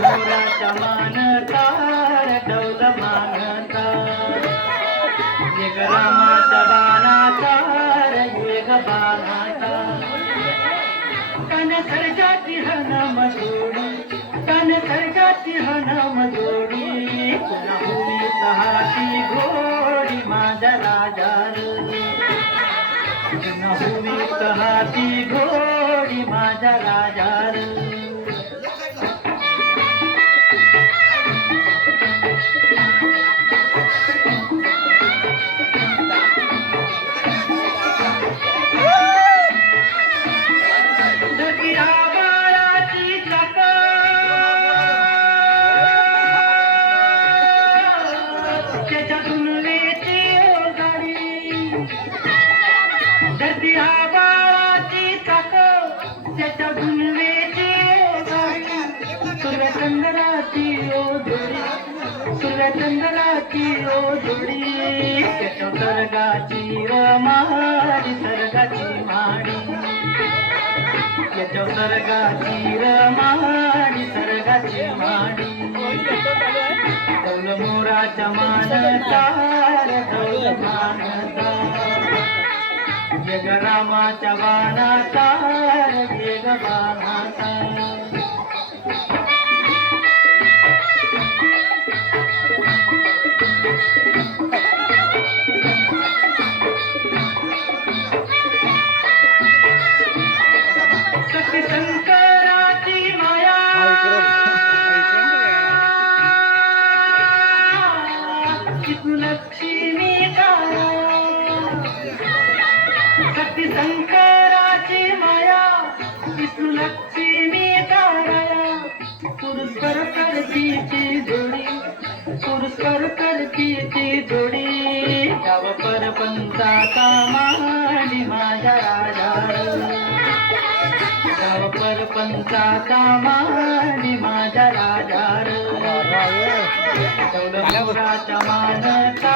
मोराच्या मानता डौल मानता एक रामाच्या बाणाचा एक बाणाचा तन सर्जाची हनम जोडी तन सर्जाची हनम जोडी पुन्हा भूमी हाती घोडी माझ्या राजार पुन्हा भूमी हाती घोडी माझ्या राजार चंद्राची ओढोडी त्याच्या सर्गाची रमाडी सर्गाची माडी त्याच्या सर्गाची रमाडी सर्गाची माडी डौल मोराच्या मानता डौल मानता जग रामाच्या बाणाचा जग बाणाचा शंकराची माया कितू लक्ष्मी सती शंकराची माया कितू लक्ष्मी पुरस्कार करतीची जोडी पुरस्कार करतीची जोडी गाव परपंचाचा माडी माझ्या राजा परपंचाचा माडी माझ्या राजार डौल मोराच्या मानता